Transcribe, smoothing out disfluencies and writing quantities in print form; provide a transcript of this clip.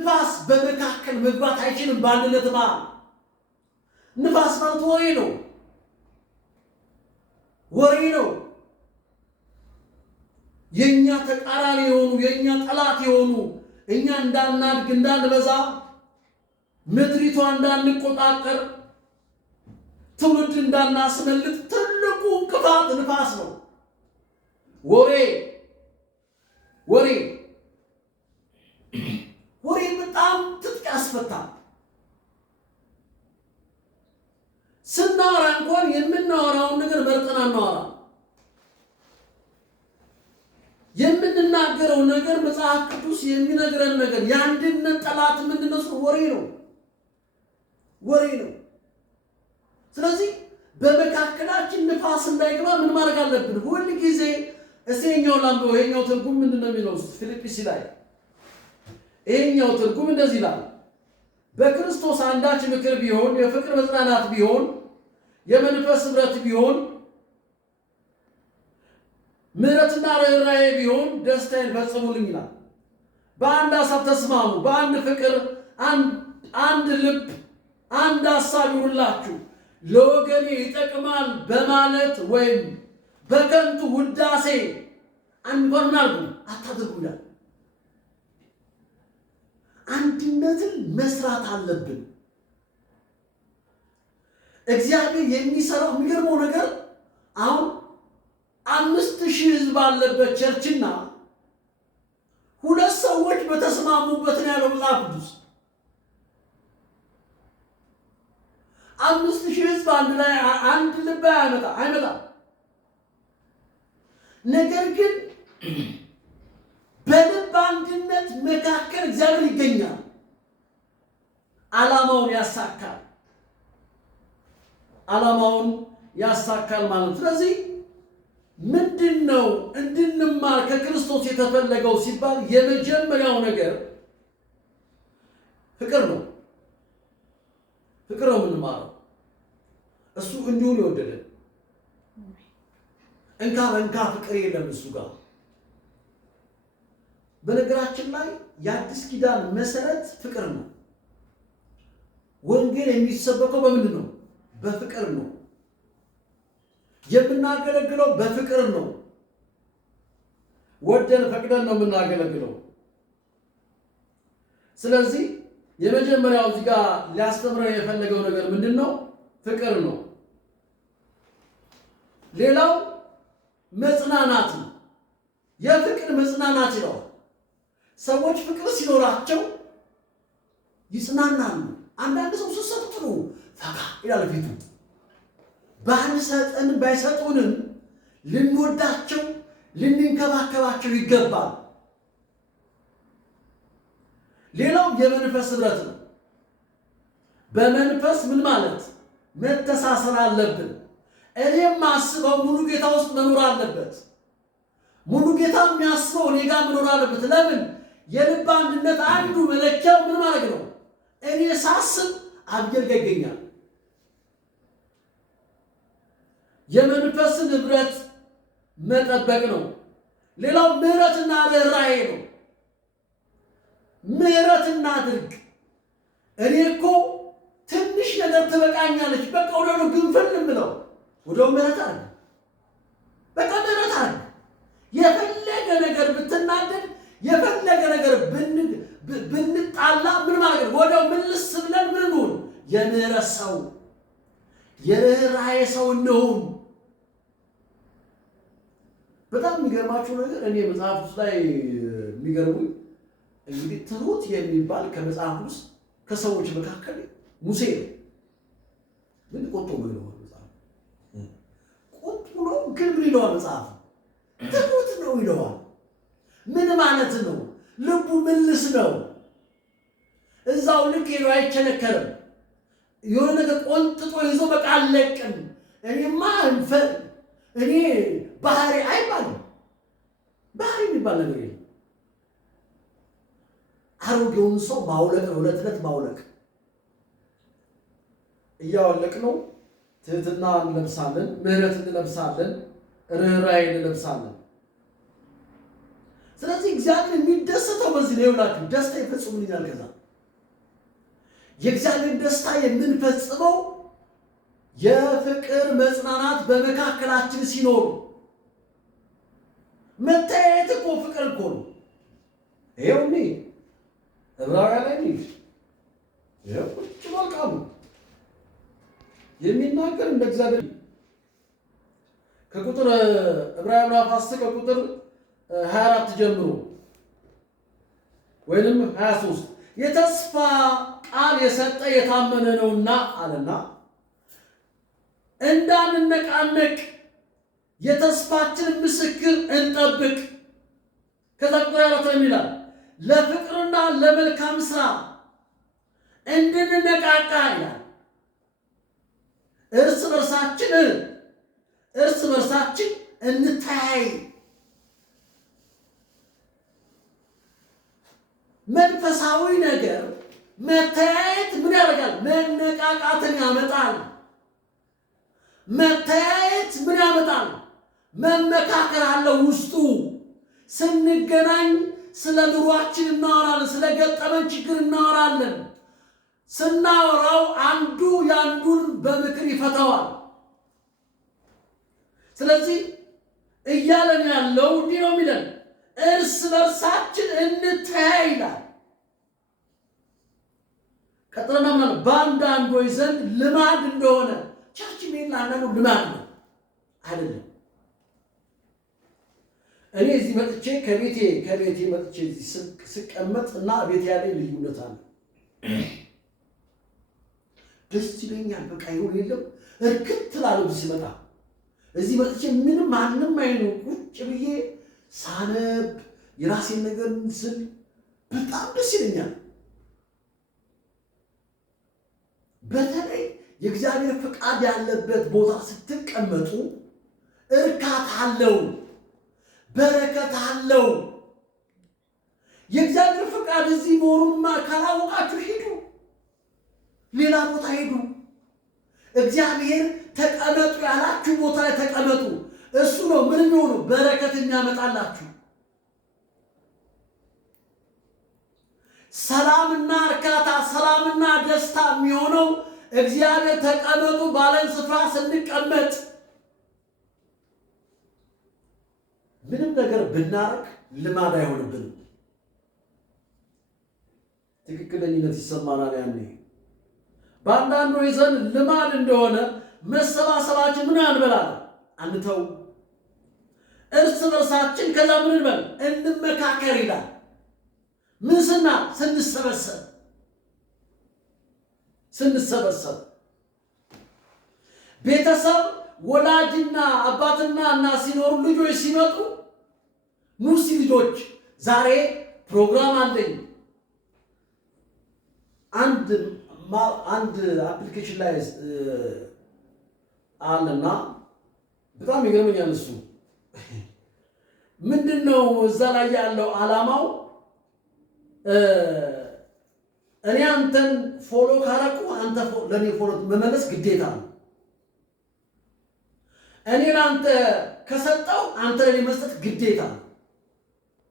ንፋስ በመካከል መግባት አይችልም። በአንድነት መሃል ንፋስ ማለት ወሬ ነው፣ ወሬ ነው። የኛ ተቃራኒ የሆኑ የኛ ጠላት የሆኑ እኛ እንዳናድግ እንዳንበዛ ምድሪቷ እንዳንቆጣጠር ትውልድ እንዳናስመልጥ ትልቁ እንቅፋት ንፋስ ነው። ወሬ ወሬ ወሬ በጣም ትጥቅ ያስፈታል። ስናወራ እንኳን የምናወራውን ነገር መርጠን አናወራ። የምንናገረው ነገር መጽሐፍ ቅዱስ የሚነግረን ነገር የአንድነት ጠላት ምንድነው? ወሬ ነው፣ ወሬ ነው። ስለዚህ በመካከላችን ንፋስ እንዳይገባ ምን ማድረግ አለብን? ሁል ጊዜ እሴኛው ላምበው ይሄኛው ትርጉም ምንድነው የሚለው? ፊልጵስዩስ ላይ ይሄኛው ትርጉም እንደዚህ ይላል፣ በክርስቶስ አንዳች ምክር ቢሆን፣ የፍቅር መጽናናት ቢሆን፣ የመንፈስ ኅብረት ቢሆን፣ ምሕረትና ርኅራኄ ቢሆን ደስታዬን ፈጽሙልኝ ይላል። በአንድ ሐሳብ ተስማሙ፣ በአንድ ፍቅር፣ አንድ ልብ፣ አንድ ሐሳብ ይሁንላችሁ፣ ለወገኔ ይጠቅማል በማለት ወይም በከንቱ ውዳሴ አንኳን አታድርጉ ይላል። አንድነትን መስራት አለብን። እግዚአብሔር የሚሰራው የሚገርመው ነገር አሁን 5000 ሕዝብ ባለበት ቸርችና 2 ሰዎች በተስማሙበት ነው ያለው መጽሐፍ ቅዱስ። 5000 ሕዝብ አንድ ላይ አንድ ልብ አይመጣም። ነገር ግን በልብ አንድነት መካከል እግዚአብሔር ይገኛል፣ ዓላማውን ያሳካል፣ ዓላማውን ያሳካል ማለት። ስለዚህ ምንድነው እንድንማር ከክርስቶስ የተፈለገው ሲባል የመጀመሪያው ነገር ፍቅር ነው። ፍቅር ነው የምንማረው። እሱ እንዲሁ ነው የወደደን። እንካ በእንካ ፍቅር የለም እሱ ጋር። በነገራችን ላይ የአዲስ ኪዳን መሰረት ፍቅር ነው። ወንጌል የሚሰበከው በምንድን ነው? በፍቅር ነው። የምናገለግለው በፍቅር ነው። ወደን ፈቅደን ነው የምናገለግለው። ስለዚህ የመጀመሪያው እዚህ ጋር ሊያስተምረን የፈለገው ነገር ምንድን ነው? ፍቅር ነው። ሌላው መጽናናት ነው። የፍቅር መጽናናት ይለዋል። ሰዎች ፍቅር ሲኖራቸው ይጽናናሉ። አንዳንድ ሰው ሲሰጥሩ ፈካ ይላል ፊቱ። ባንሰጠን ባይሰጡንም ልንወዳቸው ልንንከባከባቸው ይገባል። ሌላው የመንፈስ ኅብረት ነው። በመንፈስ ምን ማለት መተሳሰር አለብን። እኔም ማስበው ሙሉ ጌታ ውስጥ መኖር አለበት። ሙሉ ጌታ የሚያስበው እኔ ጋር መኖር አለበት። ለምን? የልብ አንድነት አንዱ መለኪያው ምን ማለት ነው? እኔ ሳስብ አብየል ጋር ይገኛል። የመንፈስን ኅብረት መጠበቅ ነው። ሌላው ምሕረትና ርኅራኄ ነው። ምሕረት እናድርግ። እኔ እኮ ትንሽ ነገር ትበቃኛለች፣ በቃ ወደ ነው ግንፍል የምለው ወደው ምሕረት አለ። በቃ ምሕረት አለ። የፈለገ ነገር ብትናደድ፣ የፈለገ ነገር ብንጣላ ምን ማለት ነው? ወደው ምልስ ብለን ምን እንሁን? የምሕረት ሰው የርኅራኄ ሰው እንሁን። በጣም የሚገርማችሁ ነገር እኔ መጽሐፍ ውስጥ ላይ የሚገርሙኝ እንግዲህ ትሁት የሚባል ከመጽሐፍ ውስጥ ከሰዎች መካከል ሙሴ ነው። ምን ቆጦ ነው ይለዋል መጽሐፍ። ቆጦ ነው ግን ምን ይለዋል መጽሐፍ? ትሁት ነው ይለዋል። ምን ማለት ነው? ልቡ ምልስ ነው። እዛው ልክ ሄዶ አይቸነከርም። የሆነ ነገር ቆንጥጦ ይዞ በቃ አለቅም። እኔ ባህሪ አይባልም። ባህሪ የሚባል ነገር የለም። አሮጌውን ሰው ማውለቅ ነው። ዕለት ዕለት ማውለቅ። እያወለቅ ነው። ትህትና እንለብሳለን፣ ምሕረት እንለብሳለን፣ ርኅራኄ እንለብሳለን። ስለዚህ እግዚአብሔር የሚደሰተው በዚህ ነው። ይውላችሁ ደስታ ይፈጽሙልኛል። ከዛ የእግዚአብሔር ደስታ የምንፈጽመው የፍቅር መጽናናት በመካከላችን ሲኖር። መታየት እኮ ፍቅር እኮ ነው። ይሄው ዕብራውያን ላይ ይሄው ቁጭ መልካሙ የሚናገር እንደ እግዚአብሔር ከቁጥር ዕብራውያን ምዕራፍ 10 ከቁጥር 24 ጀምሮ ወይንም 23 የተስፋ ቃል የሰጠ የታመነ ነውና አለና እንዳንነቃነቅ የተስፋችን ምስክር እንጠብቅ። ከዛ ቁጥር 24 ይላል ለፍቅርና ለመልካም ስራ እንድንነቃቃ ይላል። እርስ በርሳችን እንተያይ። መንፈሳዊ ነገር መተያየት ምን ያደርጋል? መነቃቃትን ያመጣል። መተያየት ምን ያመጣል? መመካከር አለው ውስጡ። ስንገናኝ ስለ ኑሯችን እናወራለን፣ ስለ ገጠመን ችግር እናወራለን። ስናወራው አንዱ ያንዱን በምክር ይፈታዋል። ስለዚህ እያለን ያለው እንዲህ ነው የሚለን እርስ በርሳችን እንተያይ ይላል። ቀጥለና ምናምን በአንዳንዶች ዘንድ ልማድ እንደሆነ ቸርች ሜን አንዳንዱ ልማድ ነው አይደለም። እኔ እዚህ መጥቼ ከቤቴ መጥቼ እዚህ ስቀመጥ እና ቤት ያለኝ ልዩነት አለ። ደስ ይለኛል። በቃ ይሁን የለም እርክት ላለው ሲመጣ እዚህ መጥቼ ምንም ማንም አይኑ ቁጭ ብዬ ሳነብ የራሴን ነገር ስል በጣም ደስ ይለኛል። በተለይ የእግዚአብሔር ፍቃድ ያለበት ቦታ ስትቀመጡ እርካታ አለው፣ በረከት አለው። የእግዚአብሔር ፍቃድ እዚህ መሆኑንማ ካላወቃችሁ ሂዱ፣ ሌላ ቦታ ሂዱ። እግዚአብሔር ተቀመጡ ያላችሁ ቦታ ላይ ተቀመጡ። እሱ ነው ምን የሚሆነው? በረከት የሚያመጣላችሁ። ሰላምና እርካታ፣ ሰላምና ደስታ የሚሆነው እግዚአብሔር ተቀመጡ ባለን ስፍራ ስንቀመጥ። ምንም ነገር ብናረግ ልማድ አይሆንብንም። ትክክለኝነት ይሰማናል። ያኔ በአንዳንዶች ዘንድ ልማድ እንደሆነ መሰባሰባችን ምን አንበላለን? አንተው እርስ በርሳችን ከዛ ምን እንበል? እንመካከር ይላል። ምን ስንሰበሰብ ቤተሰብ ወላጅና አባትና እናት ሲኖሩ ልጆች ሲመጡ ሙሲ ልጆች ዛሬ ፕሮግራም አለኝ አንድ አፕሊኬሽን ላይ አለና በጣም ይገርመኛል። እሱ ምንድነው እዛ ላይ ያለው ዓላማው? እኔ አንተን ፎሎ ካረኩ አንተ ለኔ ፎሎ መመለስ ግዴታ ነው። እኔ ለአንተ ከሰጠው አንተ ለኔ መስጠት ግዴታ ነው።